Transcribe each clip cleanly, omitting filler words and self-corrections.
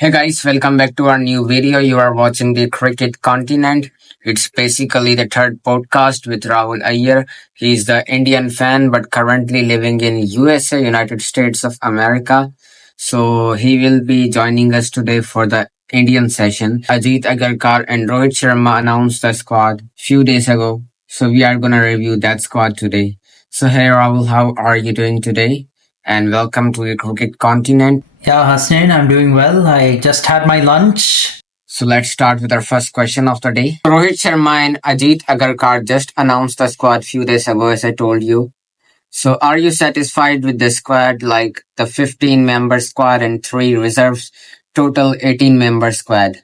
Hey guys, welcome back to our new video. You are watching the Cricket Continent. It's basically the third podcast with Rahul Iyer. He's the Indian fan but currently living in USA, United States of America. So he will be joining us today for the Indian session. Ajit Agarkar and Rohit Sharma announced the squad few days ago. So we are gonna review that squad today. So hey Rahul, how are you doing today? And welcome to the Cricket Continent. Yeah, Hasnain, I'm doing well. I just had my lunch. So let's start with our first question of the day. Rohit Sharma and Ajit Agarkar just announced the squad few days ago, as I told you. So are you satisfied with the squad, like the 15-member squad and 3 reserves, total 18-member squad?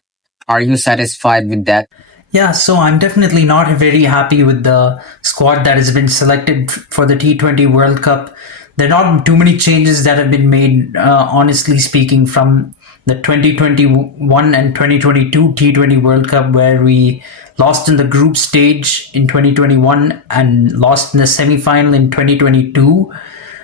Are you satisfied with that? Yeah, so I'm definitely not very happy with the squad that has been selected for the T20 World Cup. There are not too many changes that have been made, honestly speaking, from the 2021 and 2022 T20 World Cup, where we lost in the group stage in 2021 and lost in the semi final in 2022.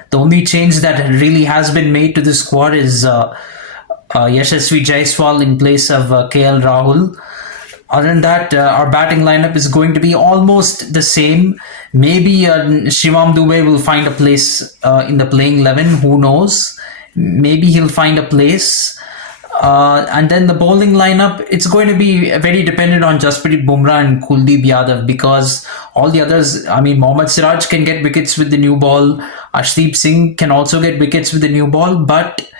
The only change that really has been made to the squad is Yashasvi Jaiswal in place of KL Rahul. Other than that, our batting lineup is going to be almost the same. Maybe Shivam Dubey will find a place in the playing 11. Who knows? Maybe he'll find a place. And then the bowling lineup, it's going to be very dependent on Jasprit Bumrah and Kuldeep Yadav, because all the others, I mean, Mohammad Siraj can get wickets with the new ball. Arshdeep Singh can also get wickets with the new ball, but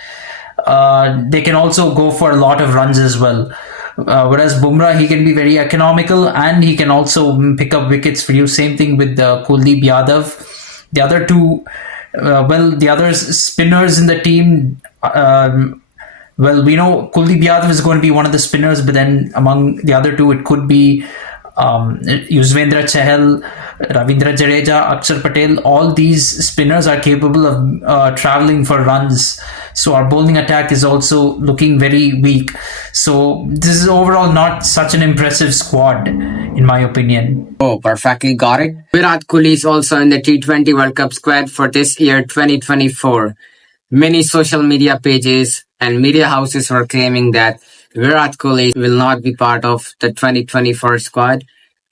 they can also go for a lot of runs as well. Whereas Bumrah, he can be very economical and he can also pick up wickets for you. Same thing with Kuldeep Yadav. The other two, the other spinners in the team, we know Kuldeep Yadav is going to be one of the spinners, but then among the other two, it could be Yuzvendra Chahal, Ravindra Jadeja, Akshar Patel. All these spinners are capable of traveling for runs. So our bowling attack is also looking very weak. So this is overall not such an impressive squad, in my opinion. Oh, perfectly got it. Virat Kohli is also in the T20 World Cup squad for this year 2024. Many social media pages and media houses were claiming that Virat Kohli will not be part of the 2024 squad.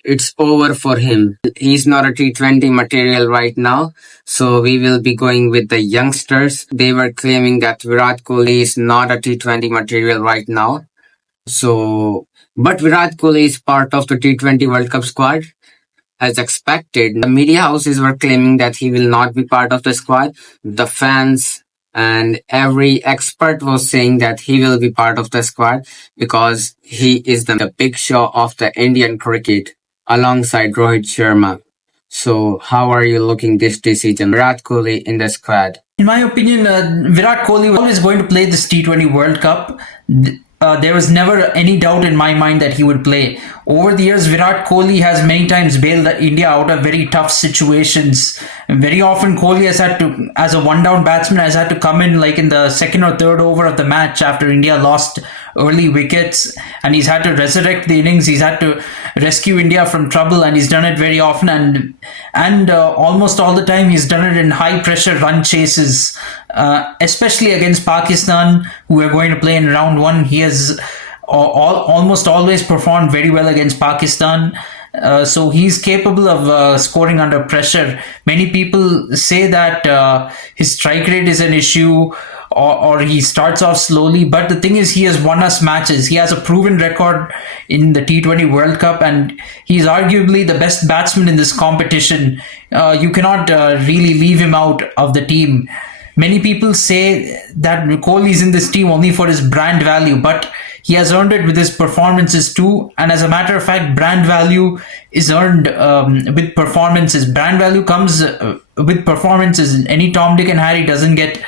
It's over for him. He's not a T20 material right now. So we will be going with the youngsters. They were claiming that Virat Kohli is not a T20 material right now. But Virat Kohli is part of the T20 World Cup squad. As expected, the media houses were claiming that he will not be part of the squad. The fans and every expert was saying that he will be part of the squad because he is the big show of the Indian cricket alongside Rohit Sharma. So how are you looking this decision? Virat Kohli in the squad. In my opinion, Virat Kohli is going to play this T20 World Cup. There was never any doubt in my mind that he would play. Over the years, Virat Kohli has many times bailed India out of very tough situations. Very often, Kohli has had to, as a one-down batsman, has had to come in like in the second or third over of the match after India lost early wickets, and he's had to resurrect the innings. He's had to rescue India from trouble, and he's done it very often. And almost all the time, he's done it in high-pressure run chases, especially against Pakistan, who are going to play in round one. He has almost always performed very well against Pakistan. So he's capable of scoring under pressure. Many people say that his strike rate is an issue, or he starts off slowly. But the thing is, he has won us matches. He has a proven record in the T20 World Cup, and he's arguably the best batsman in this competition. You cannot really leave him out of the team. Many people say that Kohli is in this team only for his brand value, but he has earned it with his performances too. And as a matter of fact, brand value is earned with performances. Brand value comes with performances. Any Tom, Dick, and Harry doesn't get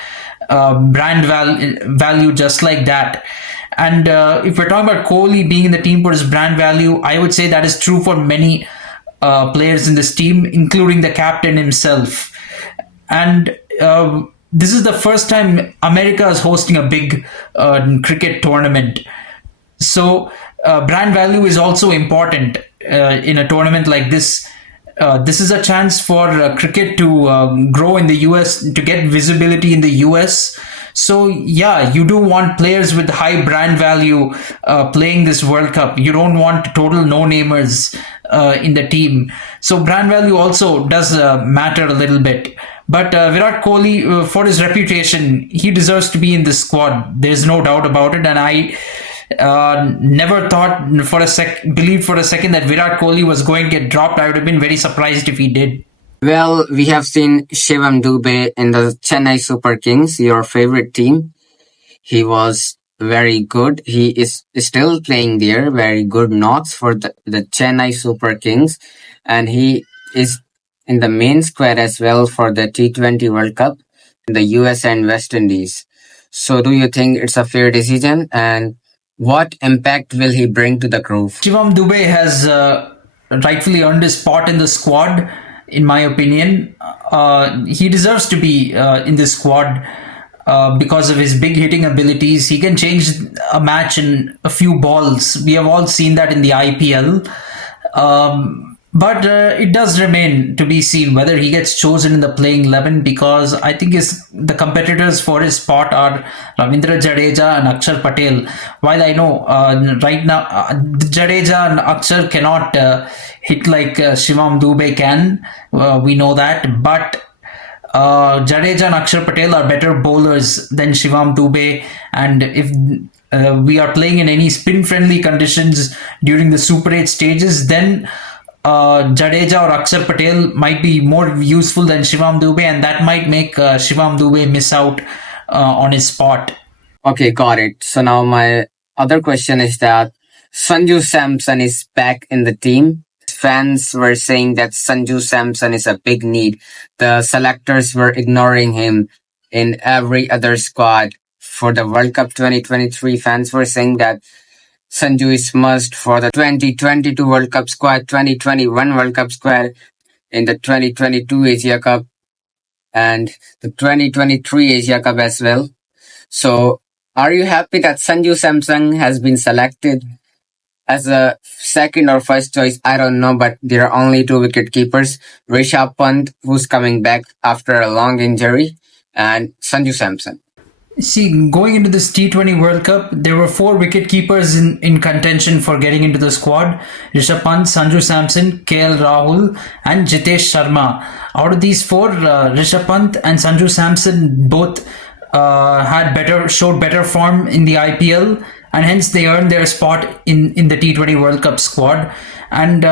brand value just like that. And if we're talking about Kohli being in the team for his brand value, I would say that is true for many players in this team, including the captain himself. And this is the first time America is hosting a big cricket tournament. So brand value is also important in a tournament like this. This is a chance for cricket to grow in the US, to get visibility in the US. So yeah, you do want players with high brand value playing this World Cup. You don't want total no-namers in the team. So brand value also does matter a little bit. But Virat Kohli, for his reputation, he deserves to be in this squad. There's no doubt about it. And I never thought believed for a second that Virat Kohli was going to get dropped. I would have been very surprised if he did. Well, we have seen Shivam Dube in the Chennai Super Kings, your favorite team. He was very good. He is still playing there, very good knocks for the Chennai Super Kings. And he is in the main squad as well for the T20 World Cup in the US and West Indies. So do you think it's a fair decision? And what impact will he bring to the group? Shivam Dube has rightfully earned his spot in the squad, in my opinion. He deserves to be in this squad because of his big hitting abilities. He can change a match in a few balls. We have all seen that in the IPL. But it does remain to be seen whether he gets chosen in the playing 11, because I think the competitors for his spot are Ravindra Jadeja and Akshar Patel. While I know right now Jadeja and Akshar cannot hit like Shivam Dube can, we know that, but Jadeja and Akshar Patel are better bowlers than Shivam Dube, and if we are playing in any spin-friendly conditions during the Super 8 stages, then Jadeja or Akshar Patel might be more useful than Shivam Dube, and that might make Shivam Dube miss out on his spot. Okay, got it. So now my other question is that Sanju Samson is back in the team. Fans were saying that Sanju Samson is a big need. The selectors were ignoring him in every other squad. For the World Cup 2023, fans were saying that Sanju is must for the 2022 World Cup squad, 2021 World Cup squad, in the 2022 Asia Cup, and the 2023 Asia Cup as well. So, are you happy that Sanju Samson has been selected as a second or first choice? I don't know, but there are only two wicket keepers: Rishabh Pant, who's coming back after a long injury, and Sanju Samson. See, going into this T20 World Cup, there were four wicket keepers in contention for getting into the squad: Rishabh Pant, Sanju Samson, KL Rahul, and Jitesh Sharma. Out of these four, Rishabh Pant and Sanju Samson both showed better form in the IPL, and hence they earned their spot in the T20 World Cup squad. And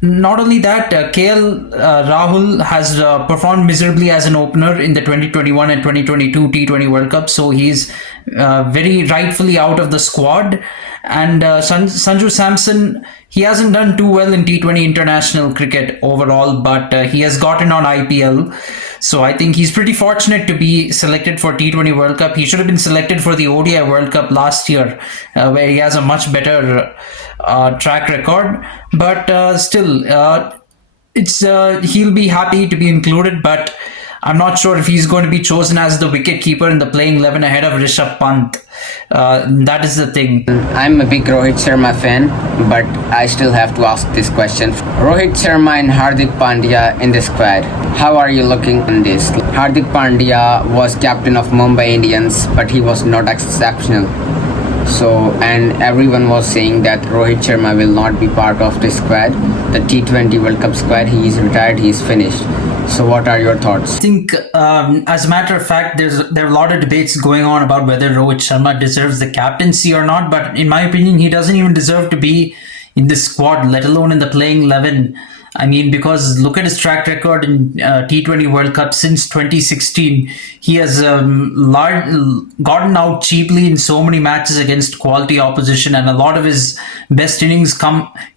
not only that, KL Rahul has performed miserably as an opener in the 2021 and 2022 T20 World Cup, so he's very rightfully out of the squad. And Sanju Samson, he hasn't done too well in T20 international cricket overall, but he has gotten on IPL. So I think he's pretty fortunate to be selected for T20 World Cup. He should have been selected for the ODI World Cup last year, where he has a much better track record. But still, he'll be happy to be included, but I'm not sure if he's going to be chosen as the wicket keeper in the playing 11 ahead of Rishabh Pant. That is the thing. I'm a big Rohit Sharma fan, but I still have to ask this question. Rohit Sharma and Hardik Pandya in the squad. How are you looking on this? Hardik Pandya was captain of Mumbai Indians, but he was not exceptional. So, and everyone was saying that Rohit Sharma will not be part of the squad, the T20 World Cup squad. He is retired, he is finished. So, what are your thoughts? I think, as a matter of fact, there are a lot of debates going on about whether Rohit Sharma deserves the captaincy or not. But in my opinion, he doesn't even deserve to be in this squad, let alone in the playing 11. I mean, because look at his track record in T20 World Cup since 2016. He has gotten out cheaply in so many matches against quality opposition, and a lot of his best innings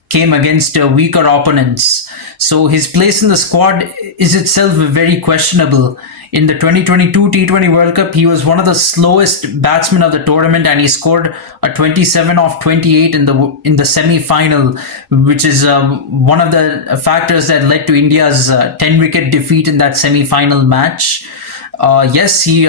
came against weaker opponents. So his place in the squad is itself very questionable. In the 2022 T20 World Cup, he was one of the slowest batsmen of the tournament, and he scored a 27 off 28 in the semi-final, which is one of the factors that led to India's 10-wicket defeat in that semi-final match. Yes, he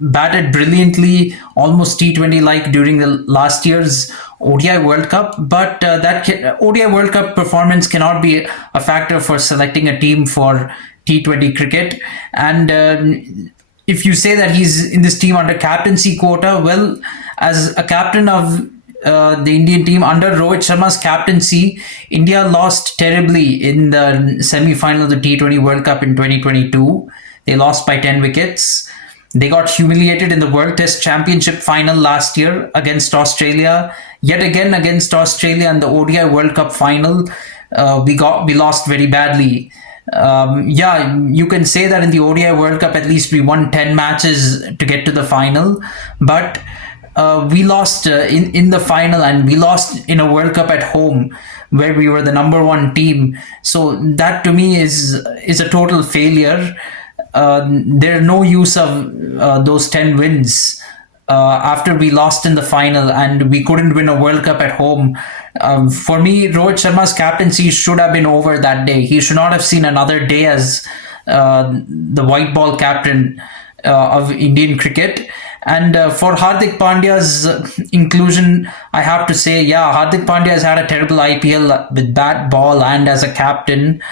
batted brilliantly, almost T20-like during the last year's ODI World Cup, but that ODI World Cup performance cannot be a factor for selecting a team for T20 cricket. And if you say that he's in this team under captaincy quota, well, as a captain of the Indian team under Rohit Sharma's captaincy, India lost terribly in the semi-final of the T20 World Cup in 2022. They lost by 10 wickets. They got humiliated in the World Test Championship final last year against Australia. Yet again against Australia in the ODI World Cup final, we lost very badly. Yeah, you can say that in the ODI World Cup, at least we won 10 matches to get to the final, but we lost in the final, and we lost in a World Cup at home where we were the number one team. So that to me is a total failure. There's no use of those 10 wins after we lost in the final and we couldn't win a World Cup at home. For me, Rohit Sharma's captaincy should have been over that day. He should not have seen another day as the white ball captain of Indian cricket. And for Hardik Pandya's inclusion, I have to say, yeah, Hardik Pandya has had a terrible IPL with bat, ball, and as a captain.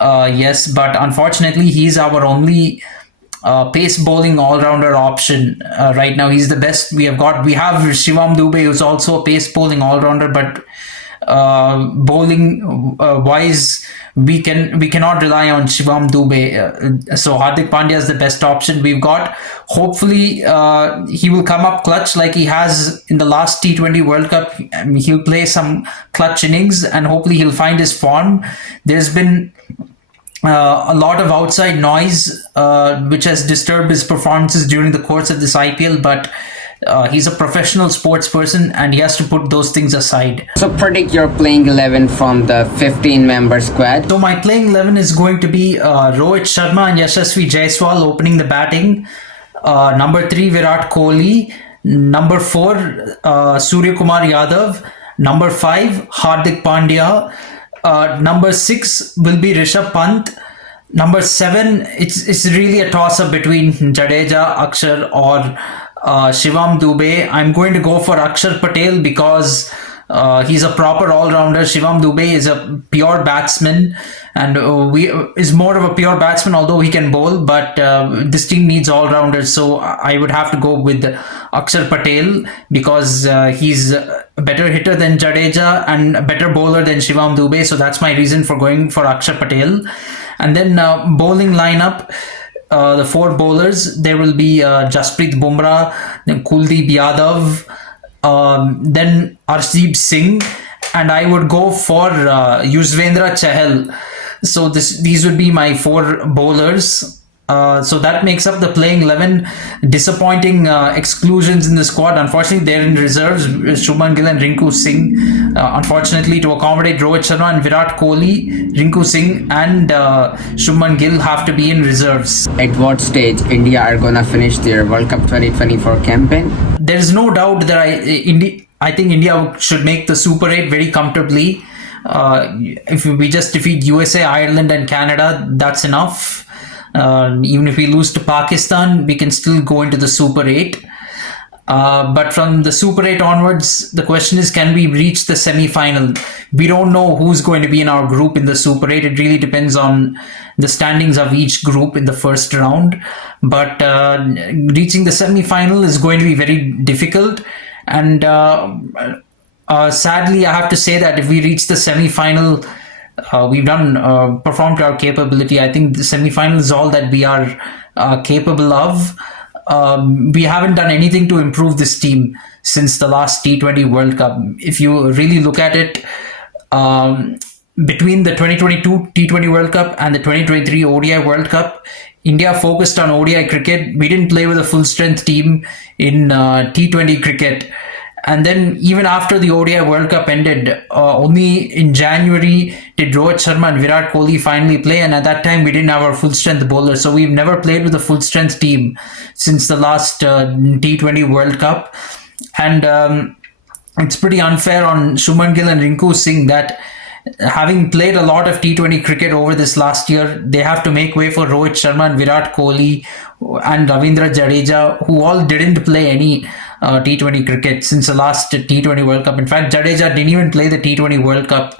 Yes, but unfortunately, he's our only pace bowling all-rounder option right now. He's the best we have got. We have Shivam Dube, who's also a pace bowling all-rounder, but bowling wise, we cannot rely on Shivam Dube. So Hardik Pandya is the best option we've got. Hopefully, he will come up clutch like he has in the last T20 World Cup. He'll play some clutch innings, and hopefully he'll find his form. There's been a lot of outside noise which has disturbed his performances during the course of this IPL, but he's a professional sports person and he has to put those things aside. So predict your playing 11 from the 15-member squad. So my playing 11 is going to be Rohit Sharma and Yashasvi Jaiswal opening the batting. Number 3, Virat Kohli. Number 4, Surya Kumar Yadav. Number 5, Hardik Pandya. Number 6 will be Rishabh Pant. Number 7, it's really a toss-up between Jadeja, Akshar or Shivam Dube. I'm going to go for Akshar Patel because he's a proper all-rounder. Shivam Dube is a pure batsman and is more of a pure batsman, although he can bowl, but this team needs all-rounders, so I would have to go with Akshar Patel because he's a better hitter than Jadeja and a better bowler than Shivam Dube, so that's my reason for going for Akshar Patel. And then bowling lineup, the 4 bowlers, there will be Jasprit Bumrah, then Kuldeep Yadav, then Arshdeep Singh, and I would go for Yuzvendra Chahal. So these would be my 4 bowlers. So that makes up the playing 11. Disappointing exclusions in the squad. Unfortunately, they're in reserves. Shubman Gill and Rinku Singh. Unfortunately, to accommodate Rohit Sharma and Virat Kohli, Rinku Singh and Shubman Gill have to be in reserves. At what stage India are gonna finish their World Cup 2024 campaign? There's no doubt that I think India should make the Super 8 very comfortably. If we just defeat USA, Ireland and Canada, that's enough. Even if we lose to Pakistan, we can still go into the Super 8. But from the Super 8 onwards, the question is, can we reach the semi-final? We don't know who's going to be in our group in the Super 8. It really depends on the standings of each group in the first round. But reaching the semi-final is going to be very difficult. And sadly, I have to say that if we reach the semi-final, we've performed to our capability. I think the semi-final is all that we are capable of. We haven't done anything to improve this team since the last T20 World Cup. If you really look at it, between the 2022 T20 World Cup and the 2023 ODI World Cup, India focused on ODI cricket. We didn't play with a full-strength team in T20 cricket. And then even after the ODI World Cup ended, only in January did Rohit Sharma and Virat Kohli finally play. And at that time, we didn't have our full-strength bowler. So we've never played with a full-strength team since the last T20 World Cup. And it's pretty unfair on Shubman Gill and Rinku Singh that having played a lot of T20 cricket over this last year, they have to make way for Rohit Sharma and Virat Kohli and Ravindra Jadeja, who all didn't play any T20 cricket since the last T20 World Cup. In fact, Jadeja didn't even play the T20 World Cup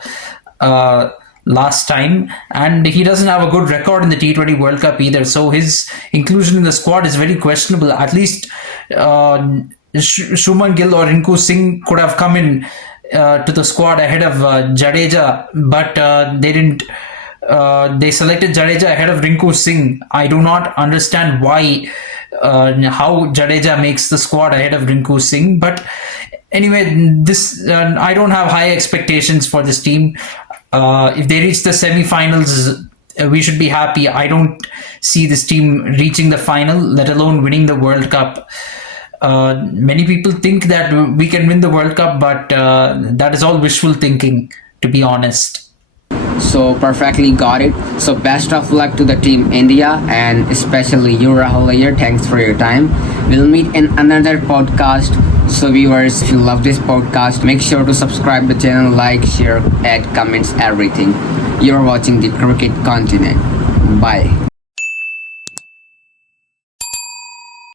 last time, and he doesn't have a good record in the T20 World Cup either. So his inclusion in the squad is very questionable. At least Shubman Gill or Rinku Singh could have come in to the squad ahead of Jadeja, but they didn't. They selected Jadeja ahead of Rinku Singh. I do not understand why, how Jadeja makes the squad ahead of Rinku Singh. But anyway, this I don't have high expectations for this team. If they reach the semi-finals, we should be happy. I don't see this team reaching the final, let alone winning the World Cup. Many people think that we can win the World Cup, but that is all wishful thinking, to be honest. So perfectly got it. So best of luck to the team India, and especially you, Rahul Iyer. Thanks for your time. We'll meet in another podcast. So viewers, if you love this podcast, make sure to subscribe the channel, like, share, add comments, everything. You're watching the Cricket Continent. Bye.